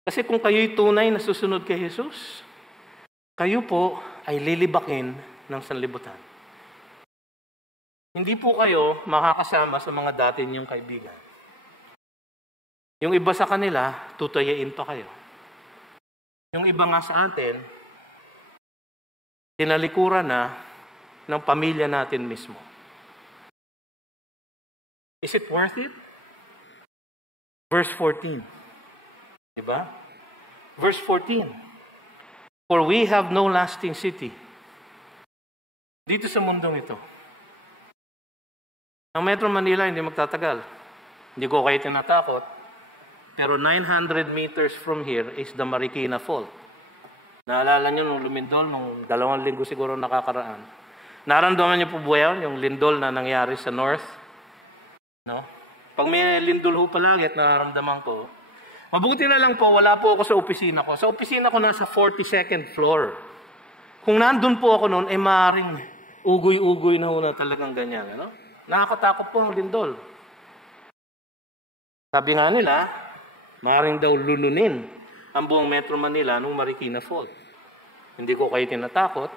Kasi kung kayo'y tunay na susunod kay Jesus, kayo po ay lilibakin ng sanlibutan. Hindi po kayo makakasama sa mga dati niyong kaibigan. Yung iba sa kanila, tutayain pa kayo. Yung iba nga sa atin, tinalikuran na ng pamilya natin mismo. Is it worth it? Verse 14. Diba? Verse 14. For we have no lasting city. Dito sa mundong ito. Ang Metro Manila hindi magtatagal. Hindi ko kayo tinatakot. Pero 900 meters from here is the Marikina Fault. Naalala nyo nung lumindol, nung 2 linggo siguro nakakaraan. Naramdaman niyo po ba yan, yung lindol na nangyari sa north? No? Pag may lindol ho palagi at nararamdaman ko, mabuti na lang po, wala po ako sa opisina ko. Sa opisina ko nasa 42nd floor. Kung nandun po ako noon, maaaring ugoy-ugoy na ho na talagang ganyan. Ano? Nakakatakot po ang lindol. Sabi nga nila, maaaring daw lulunin ang buong Metro Manila nung Marikina Fault. Hindi ko kayo tinatakot,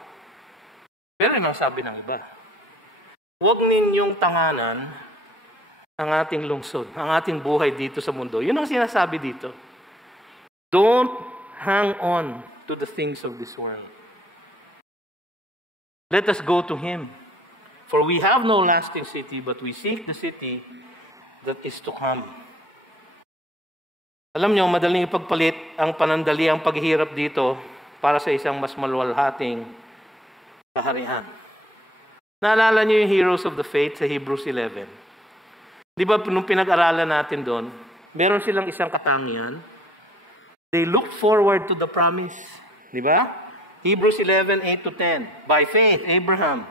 pero yun ang sabi ng iba. Huwag ninyong tanganan ang ating lungsod, ang ating buhay dito sa mundo. Yun ang sinasabi dito. Don't hang on to the things of this world. Let us go to Him. For we have no lasting city, but we seek the city that is to come. Alam nyo, madaling ipagpalit ang panandaliang paghihirap dito para sa isang mas maluwalhating kaharian. Naalala nyo yung heroes of the faith sa Hebrews 11? Di ba nung pinag-aralan natin doon, meron silang isang katangian. They looked forward to the promise. Di ba? Hebrews 11, 8-10. By faith, Abraham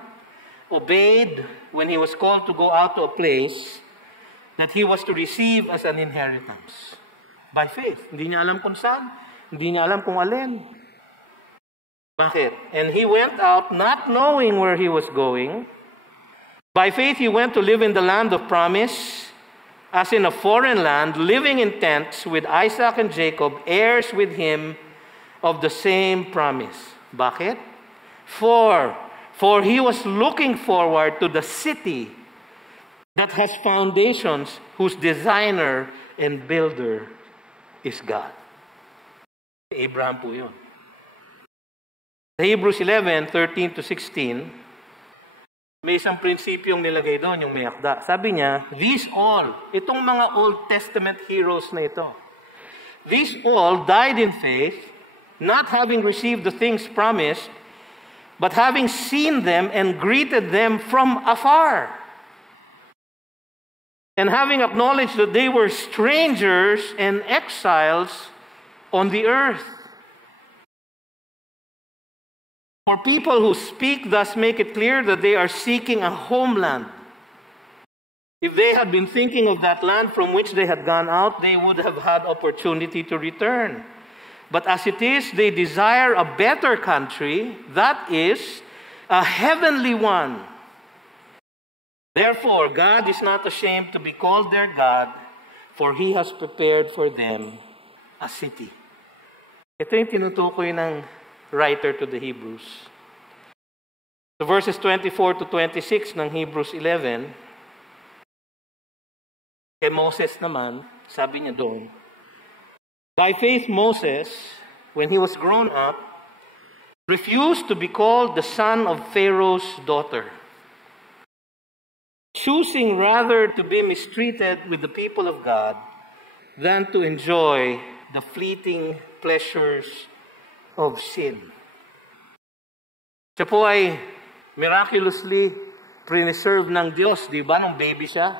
obeyed when he was called to go out to a place that he was to receive as an inheritance. By faith. Hindi niya alam kung saan. Hindi niya alam kung alin. Bakit? And he went out not knowing where he was going. By faith, he went to live in the land of promise, as in a foreign land, living in tents with Isaac and Jacob, heirs with him of the same promise. Bakit? For he was looking forward to the city that has foundations, whose designer and builder is God. Abraham po yun. Sa Hebrews 11, 13-16, may isang prinsipyong nilagay doon, yung may akda. Sabi niya, these all, itong mga Old Testament heroes na ito, these all died in faith, not having received the things promised, but having seen them and greeted them from afar, and having acknowledged that they were strangers and exiles on the earth. For people who speak thus make it clear that they are seeking a homeland. If they had been thinking of that land from which they had gone out, they would have had opportunity to return. But as it is, they desire a better country, that is, a heavenly one. Therefore, God is not ashamed to be called their God, for He has prepared for them a city. Ito yung tinutukoy ng writer to the Hebrews. So verses 24-26 ng Hebrews 11, kay Moses naman, sabi niya doon, by faith Moses, when he was grown up, refused to be called the son of Pharaoh's daughter, choosing rather to be mistreated with the people of God than to enjoy the fleeting pleasures of sin. Siya po ay miraculously preserved ng Diyos, di ba? Nung baby siya,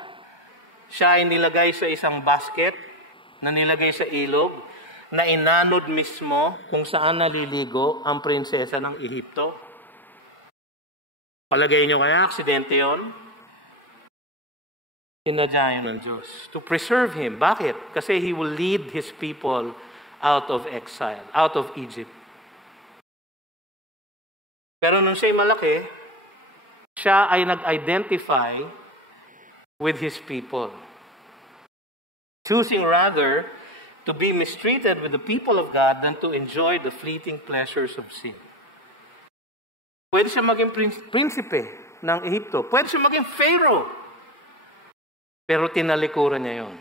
siya ay nilagay sa isang basket na nilagay sa ilog na inanod mismo kung saan naliligo ang prinsesa ng Ehipto. Palagay nyo kaya, aksidente yon? Sinadya yun ng Diyos to preserve him. Bakit? Kasi he will lead his people out of exile, out of Egypt. Pero nung siya'y malaki, siya ay nag-identify with his people, choosing rather to be mistreated with the people of God than to enjoy the fleeting pleasures of sin. Pwede siya maging prinsipe ng Ehipto. Pwede siya maging Pharaoh. Pero tinalikuran niya yon.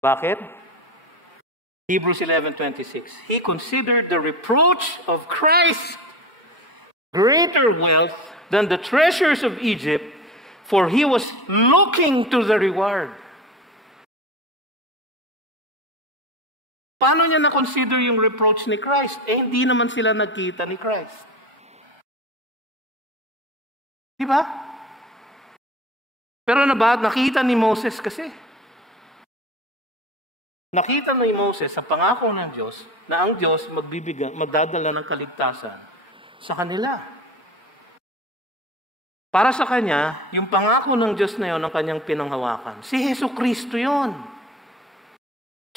Bakit? Hebrews 11:26. He considered the reproach of Christ greater wealth than the treasures of Egypt, for he was looking to the reward. Paano niya na-consider yung reproach ni Christ? Hindi naman sila nagkita ni Christ. Diba? Pero nakita ni Moses kasi. Nakita ni Moses sa pangako ng Diyos na ang Diyos magdadala ng kaligtasan sa kanila. Para sa kanya, yung pangako ng Diyos na yon ang kanyang pinanghawakan. Si Jesucristo yon.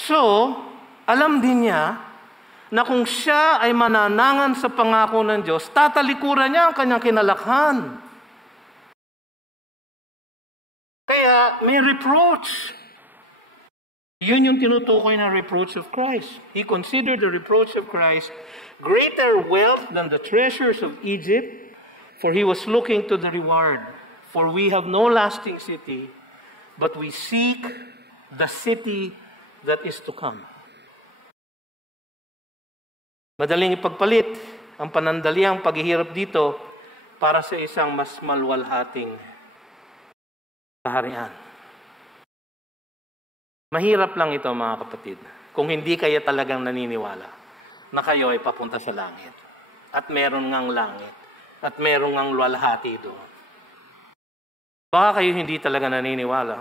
So, alam din niya na kung siya ay mananangan sa pangako ng Diyos, tatalikuran niya ang kanyang kinalakhan. Kaya may reproach. Yun yung tinutukoy na reproach of Christ. He considered the reproach of Christ greater wealth than the treasures of Egypt, for he was looking to the reward. For we have no lasting city, but we seek the city that is to come. Madaling ipagpalit ang panandaliang paghihirap dito para sa isang mas maluwalhating kaharian. Mahirap lang ito mga kapatid, kung hindi kayo talagang naniniwala na kayo ay papunta sa langit. At meron ngang langit. At meron ngang luwalhati doon. Baka kayo hindi talaga naniniwala.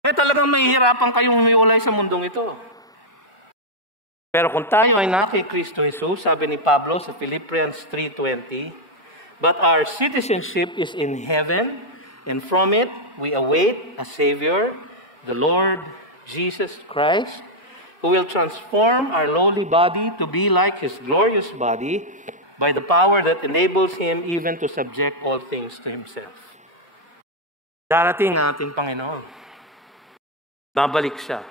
Eh talagang mahihirapan kayong humiwalay sa mundong ito. Pero kung tayo ay naki Kristo Jesus, sabi ni Pablo sa Philippians 3:20, but our citizenship is in heaven, and from it we await a Savior, the Lord Jesus Christ, who will transform our lowly body to be like His glorious body by the power that enables Him even to subject all things to Himself. Darating ang ating Panginoon. Babalik siya.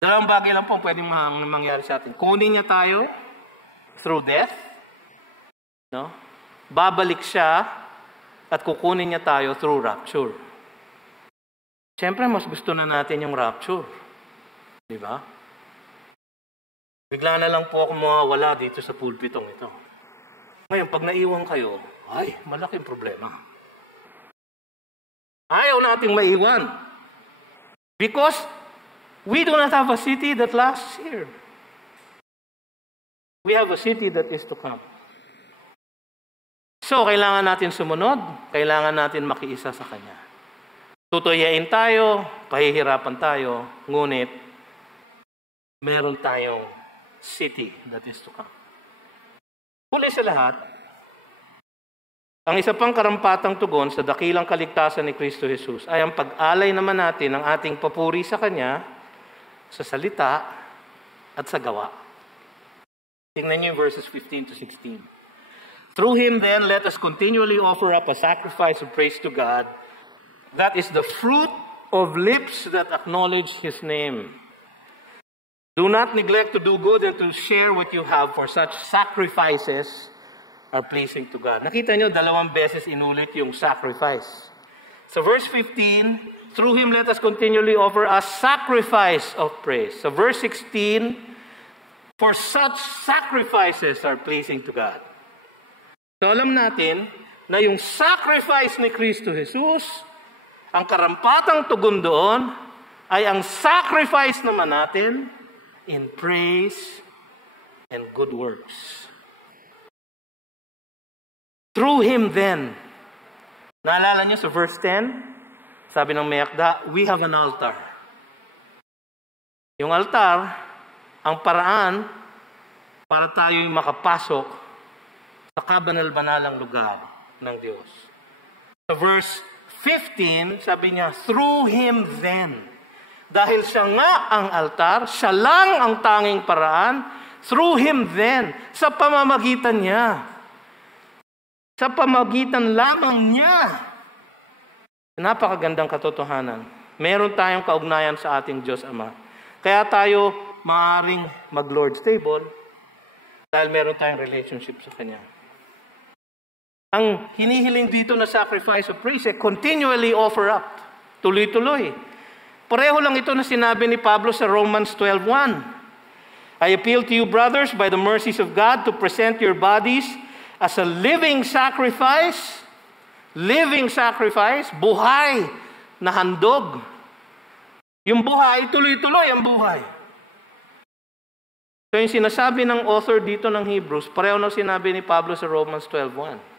Dalawang bagay lang po pwedeng mangyari sa atin. Kunin niya tayo through death. No? Babalik siya at kukunin niya tayo through rapture. Siyempre, mas gusto na natin yung rapture. Di ba? Bigla na lang po ako mawawala dito sa pulpitong ito. Ngayon, pag naiwan kayo, ay, malaking problema. Ayaw nating maiwan. Because we do not have a city that lasts here. We have a city that is to come. So, kailangan natin sumunod. Kailangan natin makiisa sa Kanya. Tutuyain tayo, pahihirapan tayo, ngunit meron tayong city that is to come. Huli sa lahat, ang isa pang karampatang tugon sa dakilang kaligtasan ni Kristo Jesus ay ang pag-alay naman natin ng ating papuri sa Kanya sa salita at sa gawa. Tingnan niyo yung verses 15 to 16. Through Him then, let us continually offer up a sacrifice of praise to God. That is the fruit of lips that acknowledge His name. Do not neglect to do good and to share what you have, for such sacrifices are pleasing to God. Nakita nyo, 2 beses inulit yung sacrifice. So verse 15, through Him let us continually offer a sacrifice of praise. So verse 16, for such sacrifices are pleasing to God. So alam natin na yung sacrifice ni Kristo Jesus, ang karampatang tugon doon ay ang sacrifice naman natin in praise and good works. Through Him then, naalala niyo sa verse 10, sabi ng Mayakda, we have an altar. Yung altar, ang paraan para tayo'y makapasok sa kabanal-banalang lugar ng Diyos. Sa verse 15, sabi niya, through Him then. Dahil siya nga ang altar, siya lang ang tanging paraan, through Him then, sa pamamagitan niya. Sa pamamagitan lamang niya. Napakagandang katotohanan. Meron tayong kaugnayan sa ating Diyos Ama. Kaya tayo maaaring mag-Lord's table dahil meron tayong relationship sa Kanya. Ang hinihiling dito na sacrifice of praise ay continually offer up. Tuloy-tuloy. Pareho lang ito na sinabi ni Pablo sa Romans 12:1. I appeal to you, brothers, by the mercies of God, to present your bodies as a living sacrifice, buhay na handog. Yung buhay, tuloy-tuloy ang buhay. So yung sinasabi ng author dito ng Hebrews, pareho na sinabi ni Pablo sa Romans 12:1.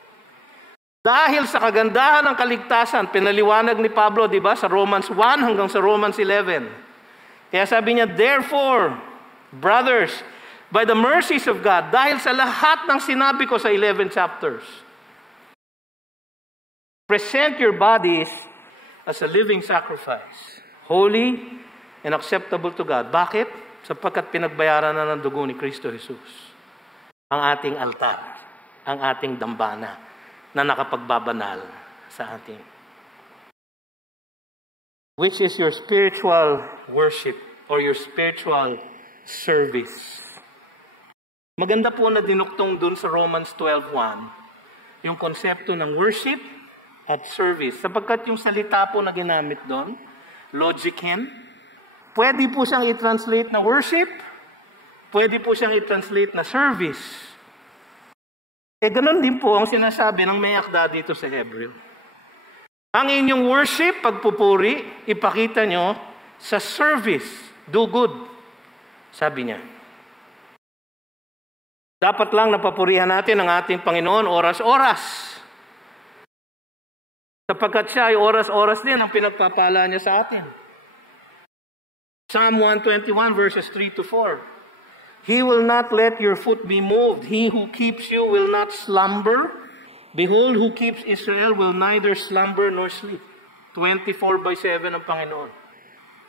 Dahil sa kagandahan ng kaligtasan, pinaliwanag ni Pablo, di ba, sa Romans 1 hanggang sa Romans 11. Kaya sabi niya, therefore, brothers, by the mercies of God, dahil sa lahat ng sinabi ko sa 11 chapters, present your bodies as a living sacrifice, holy and acceptable to God. Bakit? Sapagkat pinagbayaran na ng dugo ni Kristo Jesus ang ating altar, ang ating dambana na nakapagbabanal sa ating. Which is your spiritual worship or your spiritual service. Maganda po na dinuktong dun sa Romans 12:1 yung konsepto ng worship at service. Sapagkat yung salita po na ginamit doon, logiken, pwede po siyang i-translate na worship, pwede po siyang i-translate na service. Ganun din po ang sinasabi ng Mayakda dito sa Hebreo. Ang inyong worship, pagpupuri, ipakita nyo sa service, do good, sabi niya. Dapat lang napapurihan natin ang ating Panginoon oras-oras. Sapagkat siya ay oras-oras din ang pinagpapala niya sa atin. Psalm 121 verses 3 to 4. He will not let your foot be moved. He who keeps you will not slumber. Behold, who keeps Israel will neither slumber nor sleep. 24/7 ang Panginoon.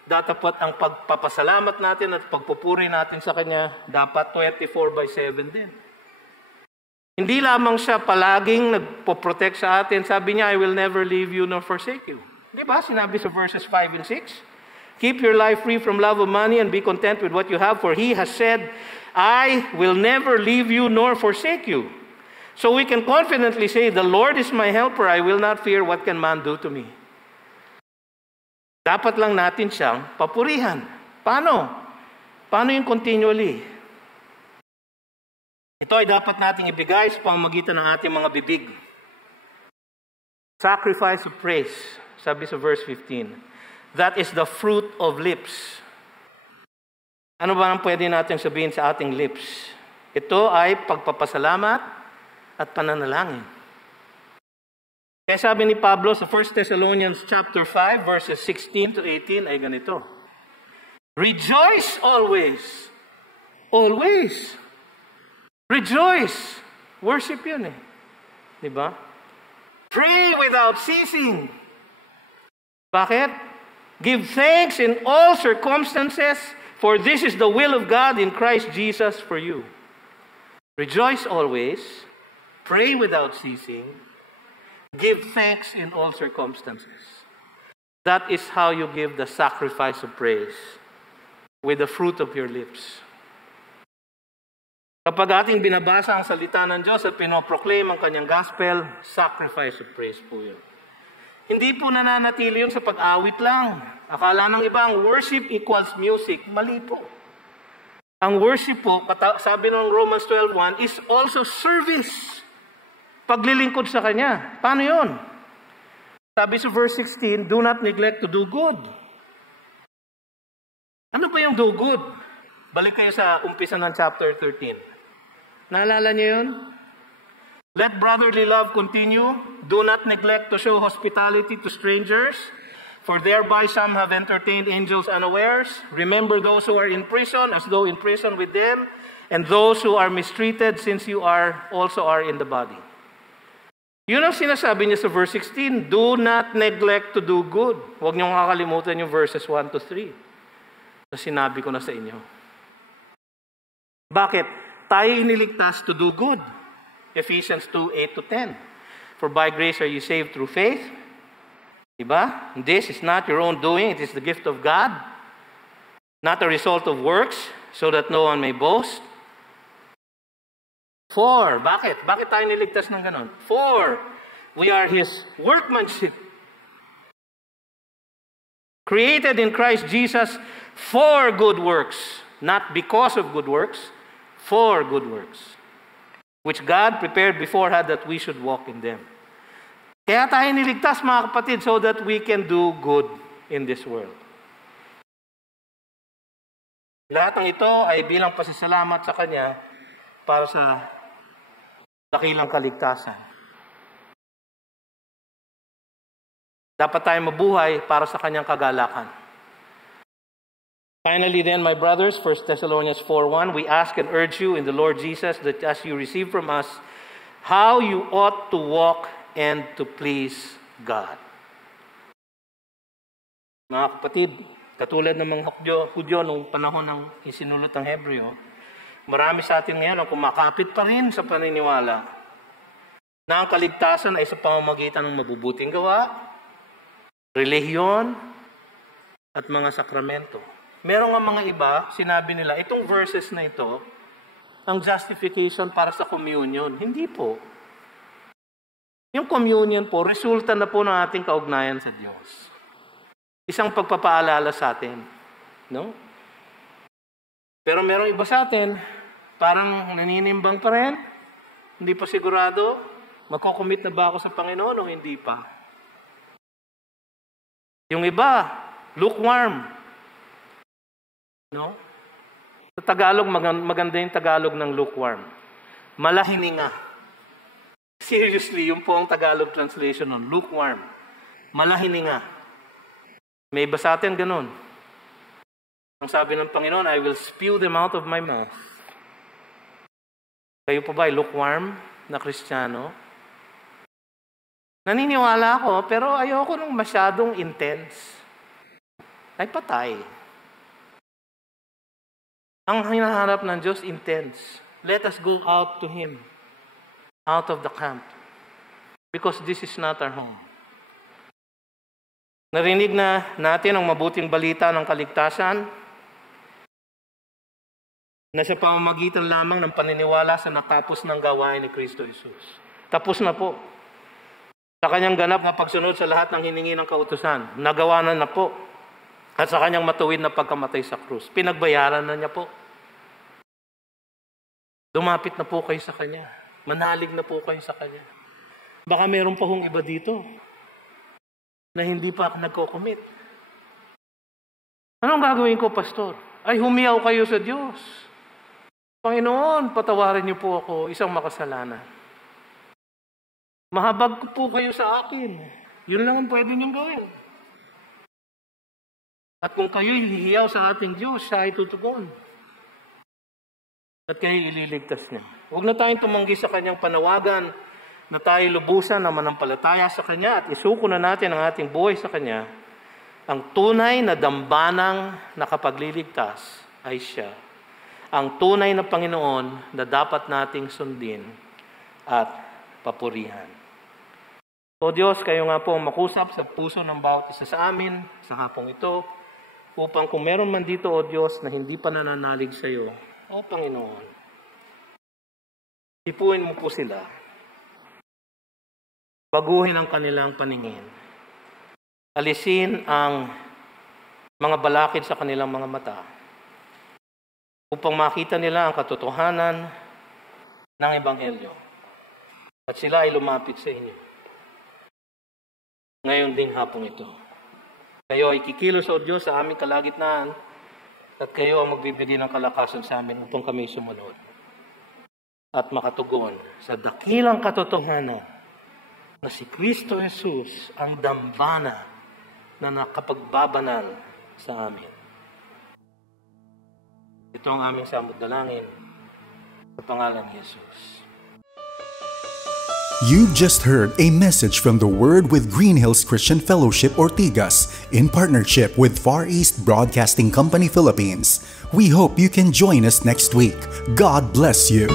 Dapat ang pagpapasalamat natin at pagpupuri natin sa Kanya, dapat 24/7 din. Hindi lamang siya palaging nagpo-protect sa atin. Sabi niya, I will never leave you nor forsake you. Di ba? Sinabi sa verses 5 and 6. Keep your life free from love of money and be content with what you have, for He has said, I will never leave you nor forsake you. So we can confidently say, the Lord is my helper. I will not fear what can man do to me. Dapat lang natin siyang papurihan. Paano? Paano yung continually? Ito ay dapat nating ibigay sa pamamagitan ng ating mga bibig. Sacrifice of praise, sabi sa verse 15. That is the fruit of lips. Ano ba ang pwede natin sabihin sa ating lips? Ito ay pagpapasalamat at pananalangin. Kaya sabi ni Pablo sa 1 Thessalonians chapter 5 verses 16 to 18 ay ganito. Rejoice always. Always. Rejoice. Worship yun eh. Diba? Pray without ceasing. Bakit? Give thanks in all circumstances, for this is the will of God in Christ Jesus for you. Rejoice always. Pray without ceasing. Give thanks in all circumstances. That is how you give the sacrifice of praise, with the fruit of your lips. Kapag ating binabasa ang salita ng Diyos at pinoproclaim ang kanyang gospel, sacrifice of praise po yun. Hindi po nananatili yun sa pag-awit lang. Akala ng iba, ang worship equals music. Mali po. Ang worship po, sabi ng Romans 12:1, is also service. Paglilingkod sa Kanya. Paano yun? Sabi sa verse 16, do not neglect to do good. Ano ba yung do good? Balik kayo sa umpisa ng chapter 13. Naalala niyo yun? Let brotherly love continue. Do not neglect to show hospitality to strangers, for thereby some have entertained angels unawares. Remember those who are in prison, as though in prison with them, and those who are mistreated, since you also are in the body. Yun ang sinasabi niya sa verse 16. Do not neglect to do good. Huwag niyong kakalimutan yung verses 1 to 3. Na sinabi ko na sa inyo. Bakit? Tayo iniligtas to do good. Ephesians 2:8 to 10. For by grace are you saved through faith. Diba? This is not your own doing. It is the gift of God. Not a result of works, so that no one may boast. For, bakit? Bakit tayo niligtas ng ganon? For, we are His workmanship. Created in Christ Jesus for good works. Not because of good works, for good works. Which God prepared beforehand that we should walk in them. Kaya tayo niligtas, mga kapatid, so that we can do good in this world. Lahat ng ito ay bilang pasasalamat sa Kanya para sa dakilang kaligtasan. Dapat tayo mabuhay para sa Kanyang kagalakan. Finally then, my brothers, 1 Thessalonians 4:1, we ask and urge you in the Lord Jesus that as you receive from us, how you ought to walk and to please God. Mga kapatid, katulad ng mga Hudyo noong panahon ng isinulot ng Hebreo, marami sa atin ngayon ang kumakapit pa rin sa paniniwala na ang kaligtasan ay sa pamamagitan ng mabubuting gawa, relihiyon, at mga sakramento. Meron nga mga iba, sinabi nila, itong verses na ito, ang justification para sa communion. Hindi po. Yung communion po, resulta na po ng ating kaugnayan sa Diyos. Isang pagpapaalala sa atin. No? Pero merong iba sa atin, parang naninimbang pa rin. Hindi pa sigurado, magkocommit na ba ako sa Panginoon o hindi pa? Yung iba, lukewarm. No? Sa Tagalog, maganda yung Tagalog ng lukewarm. Malahininga. Seriously, yun po ang Tagalog translation nun. Lukewarm. Malahininga. May iba sa atin ganun. Ang sabi ng Panginoon, I will spew them out of my mouth. Kayo po ba ay lukewarm na Kristiyano? Naniniwala ako, pero ayoko nung masyadong intense. Ay patay. Ang hinahanap ng Diyos, intense. Let us go out to Him. Out of the camp. Because this is not our home. Narinig na natin ang mabuting balita ng kaligtasan na sa pamamagitan lamang ng paniniwala sa natapos ng gawain ni Kristo Jesus. Tapos na po. Sa kanyang ganap na pagsunod sa lahat ng hiningi ng kautusan, nagawa na po. At sa kanyang matuwid na pagkamatay sa krus, pinagbayaran na niya po. Lumapit na po kayo sa kanya. Manalig na po kayo sa kanya. Baka meron pa hong iba dito na hindi pa nagko-commit. Anong gagawin ko, pastor? Ay, humiyaw kayo sa Diyos. Panginoon, patawarin niyo po ako, isang makasalanan. Mahabag po kayo sa akin. Yun lang ang pwede niyong gawin. At kung kayo'y hihiyaw sa ating Diyos, siya ay tutugon. At kayo'y ililigtas niya. Huwag na tayong tumanggi sa kanyang panawagan na tayo lubusan na manampalataya sa kanya at isuko na natin ang ating buhay sa kanya. Ang tunay na dambanang nakapagliligtas ay siya. Ang tunay na Panginoon na dapat nating sundin at papurihan. O Diyos, kayo nga po makusap sa puso ng bawat isa sa amin sa hapong ito, upang kung meron man dito, O Diyos, na hindi pa nananalig sa iyo, O Panginoon, ipuin mo po sila. Baguhin ang kanilang paningin. Alisin ang mga balakid sa kanilang mga mata upang makita nila ang katotohanan ng Ebanghelyo. At sila ay lumapit sa inyo. Ngayon ding hapong ito. Kayo ay kikilos, O Diyos, sa aming kalagitnaan at kayo ang magbibigay ng kalakasan sa amin upang kami sumunod at makatugon sa dakilang katotohanan na si Kristo Jesus ang dambana na nakapagbabanal sa amin. Ito ang aming samot dalangin sa pangalan ni Jesus. You've just heard a message from the Word with Green Hills Christian Fellowship Ortigas in partnership with Far East Broadcasting Company Philippines. We hope you can join us next week. God bless you.